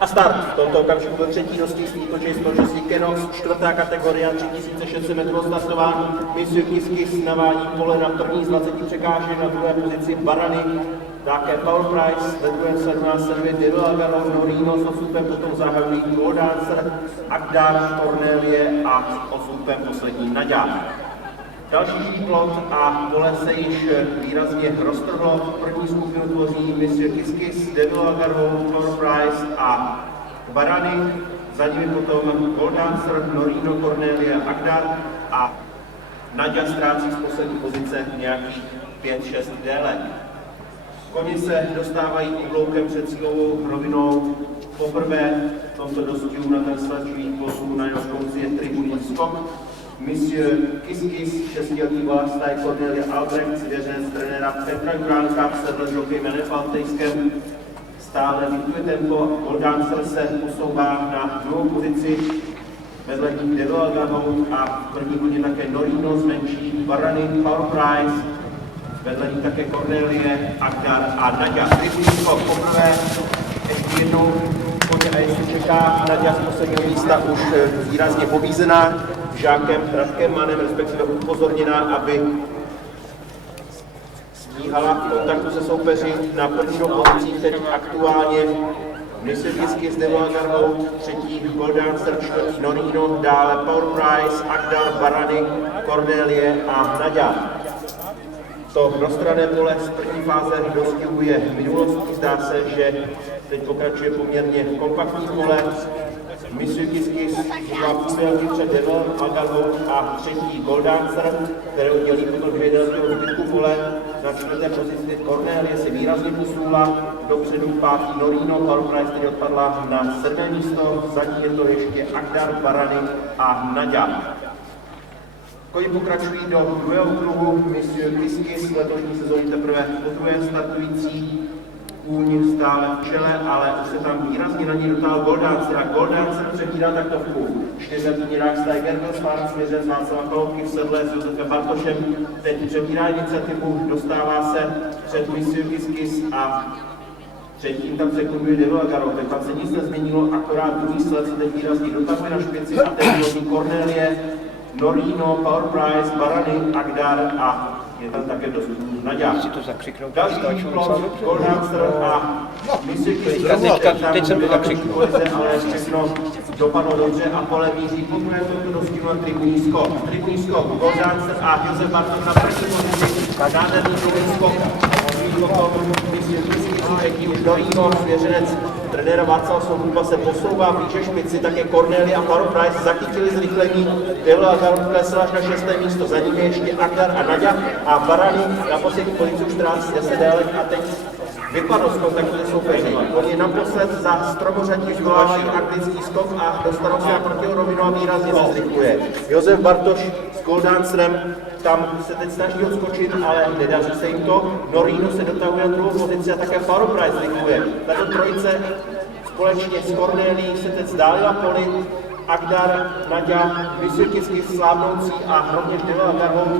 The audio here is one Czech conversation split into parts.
A start. V tomto okamžiku byl třetí dostih útočí společnosti Kenox, čtvrtá kategorie, 3600 metrů startování. Monsieur Kiskis navádí pole na první z 20 překážek, na druhé pozici Barany, také Power Price, ve druhém 17 servy Devil Algarve, Norino s odstupem potom zahajují Gold Dancer, Akdar, Cornelie a s odstupem poslední Naďa. Další plot a pole se již výrazně roztrhlo. První skupinu tvoří Monsieur Kiskis, Devil Algarve, Power Price a Barany. Za nimi potom Gold Dancer, Norino, Cornelia, Akdar a Naďa ztrácí z poslední pozice nějakých 5-6 délek. Koni se dostávají obloukem před cílovou rovinou. Poprvé v tomto dostihu na ten sledčí posun na jeho konci je tribunní skok. Monsieur Kiskis, 6letý Vlastaj Cornelia Albrecht, svěřenec trenéra Petra Juránka, sedl s jokejem Faltejskem. Stále diktuje tempo, Gold Dancer se posouvá na druhou pozici, vedle ní Devil Algarve a v první hodně také Norino zmenší Barany, Power Price, vedle ní také Cornelie, Akdar a Naďa. Tribunní skok poprvé, ještě jednou koně a jestli čeká Naďa z posledního místa už výrazně pobízená Žákem Radkemanem, respektive upozorněná, aby stíhala v kontaktu se soupeři na prvního pozici, který aktuálně Monsieur Kiskis, Devil Algarve, třetí Gold Dancer, čtvrtý Norino, dále Power Price, Akdar, Barany, Cornelie a Naďa. To roztrané pole z první fáze dostihu je minulostí. Zdá se, že teď pokračuje poměrně kompaktní pole. Monsieur Kiskis má půlbělky před Devil Algarve a třetí Gold Dancer, které udělí potom 2 délky od zbytku pole. Na čtvrté pozici Cornelie se výrazně posunula, dopředu pátý Norino, Power Price, který odpadla na 7. místo, zatím je to ještě Akdar, Barany a Naďa. Koni pokračují do druhého kruhu. Monsieur Kiskis, letošní sezóny teprve podruhé startující, kůň stále v čele, ale už se tam výrazně na něj dotáhl Gold Dancer a Gold Dancer přebírá taktovku. 4letý Nirák Steiger byl spán svěřen z Václava Kaloubky v sedle s Josefem Bartošem. Teď přebírá iniciativu, dostává se před Monsieur Kiskis a třetím tam sekunduje Devil Algarve. Teď tam se nic nezměnilo, akorát druhý sled se teď výrazně dotahuje na špici a teď hodí Cornelie, Norino, Power Price, Barany, Akdar a je tam také dost Naďa. Další plot, Gold Dancer a Monsieur Kiskis. Teď jsem to zakřiknul. Ale všechno dopadlo dobře a pole míří podruhé tomto dostihu na tribunní skok. Tribunní skok, Gold Dancer a Josef Bartoš na první pozici. Nádherný tribunní skok. Monsieur Kiskis, třetí už Norino, svěřenec trenéra Václava Soukupa se posouvá blíže špici, také Cornelia a Power Price zachytili zrychlení. Devil Algarve klesl až na 6. místo, za ním je ještě Akdar a Naďa a Barany na poslední pozici už ztrácí 10 délek a teď vypadl z kontaktu se soupeři. Oni naposled za stromořadí zvolávají anglický skok a dostanou se na protirovinu a výrazně se zrychluje. Josef Bartoš s Gold Dancerem tam se teď snaží odskočit, ale nedaří se jim to. Norino se dotahuje na druhou pozici a také Power Price zrychluje. Tato trojice společně s Cornelií se teď zdálila poli. Akdar, Naďa, Monsieur Kiskis slábnoucí a rovněž Devil Algarve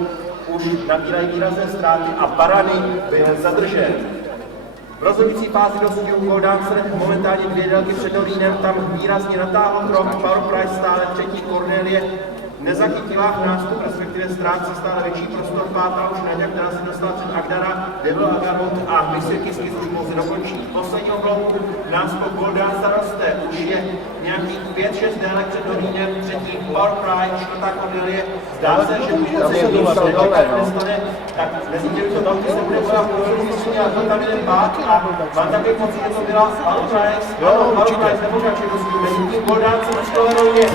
už nabírají výrazné ztráty a Barany byl zadržen. V rozhodující fázi dostihu Gold Dancer momentálně 2 délky před Norinem, tam výrazně natáhl krok, Power Price stále třetí, Cornelie nezachytila nástup, respektive ztrácí stále větší prostor, pátá už Naďa, která se dostala před Akdara, Devil Algarve a Monsieur Kiskis už pouze dokončí. V posledním bloku náskok Gold Dancer roste, už je nějakých 5-6 délek před Norinem, třetí Power Price, čtvrtá Cornelie. Zdá se, že pokud se jim nestane, tak mezi těmito dalky se bude bojovat a tam jeden pát a mám takový pocit, že to byla Power Price, Power Price nepokračuje dostihu, mezi tím Gold Dancer na školerově.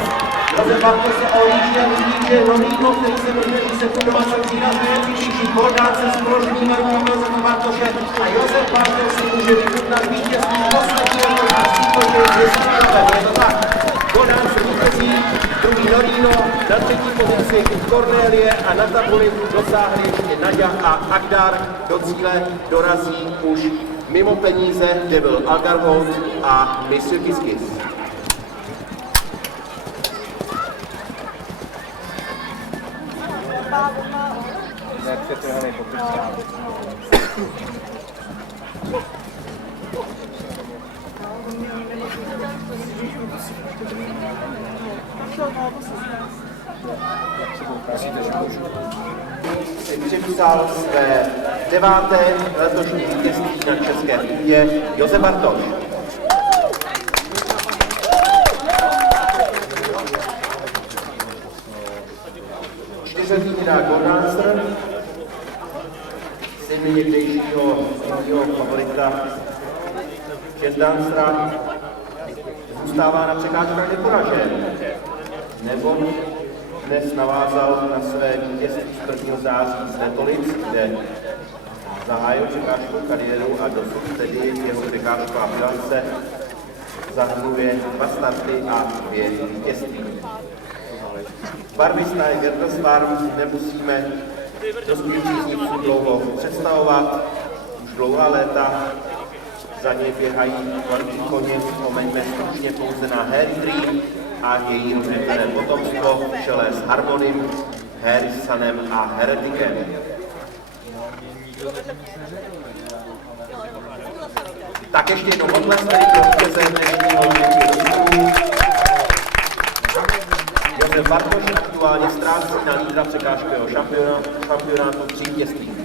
Josef Bartoš se ohlíží a vidí, že Norino, který se drží sekundovat, tak výrazně vyšší. Gold Dancer s položenými rukami Josefa Bartoše a Josef Bartoš si může vychutnat vítězství posledního je to tak. Gold Dancer vítězí, druhý Norino, na třetí pozici Cornelie a na tabuli dosáhli ještě Naďa a Akdar. Do cíle dorazí už mimo peníze Devil Algarve a Monsieur Kiskis. Nepřetrhanej pokrstán. Si připsal své 9. letošní vítězství na české půdě Josef Bartoš. Čtyřletý Mirák Gornácer, syn někdejšího favorita Česdanstra, zůstává na překážkách neporažen, nebo dnes navázal na své vítězství z 1. září z Netolic, kde zahájil překážkovou kariéru a dosud tedy jeho překážková bilance zahrnuje 2 starty a 2 vítězství. Barvista je Gertes Farm, nemusíme rozpětících dlouho představovat, už dlouhá léta za něj běhají velký koně, vzpomeňme stručně pouze na Harry Dream a její rozvětvené potomstvo v čele s Harmonym, Harrisonem a Heretikem. Tak ještě jednou potlesk tedy pro vítěze dnešního ročníku. Josef Bartoš aktuálně ztrácí na lídra překážkového šampionátu 3 vítězství.